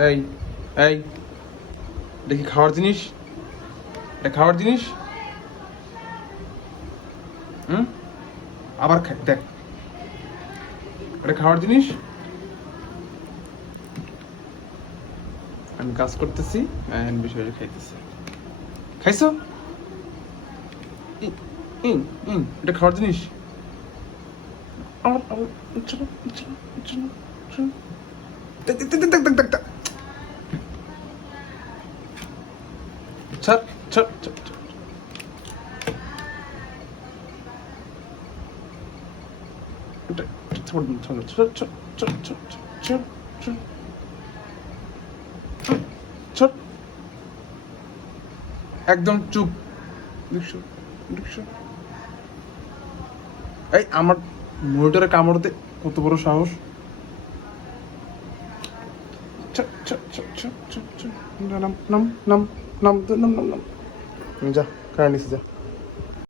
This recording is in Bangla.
এই এই দেখি খাওয়ার জিনিস, এটা খাওয়ার জিনিস। হুম, আবার খাই দেখ, এটা খাওয়ার জিনিস। আমি কাজ করতেছি, বিষয় খাইতেছি। খাইছো? এটা খাওয়ার জিনিস। চলো চলো চলো চলো। দেখ দেখ দেখ দেখ দেখ দেখ। ছাড় ছাড় ছাড় ছাড়। এটা ছাড় ছাড় ছাড় ছাড় ছাড় ছাড় ছাড় ছাড় ছাড়। একদম চুপ। দেখছো দেখছো, এই আমার মনিটরে কামড় দে, কত বড় সাহস। ছাড় ছাড় ছাড় ছাড় ছাড় ছাড়। নাম নাম নাম নাম নাম নাম নাম। যা, কারণ নিচে যা।